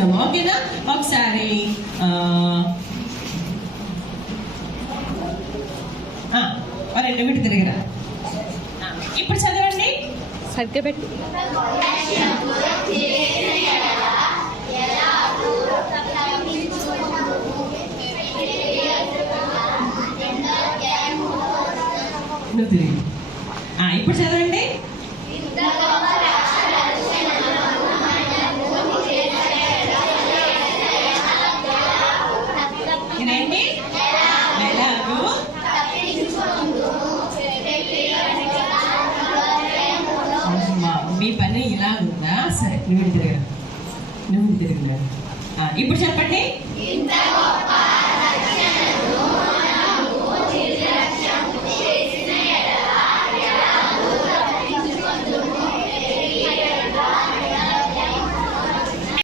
వచ్చినాము. ఓకేనా? ఒకసారి రెండు విడి తిరిగిరా. ఇప్పుడు చదవండి. సరిగ్గా పెట్టి. నువ్వు తిరిగి. ఇప్పుడు చదవండి. ఇదేంటి? ఎలాగూ మీ పని ఇలా ఉందా? సరే, నువ్వు తిరిగా. ఇప్పుడు చెప్పండి.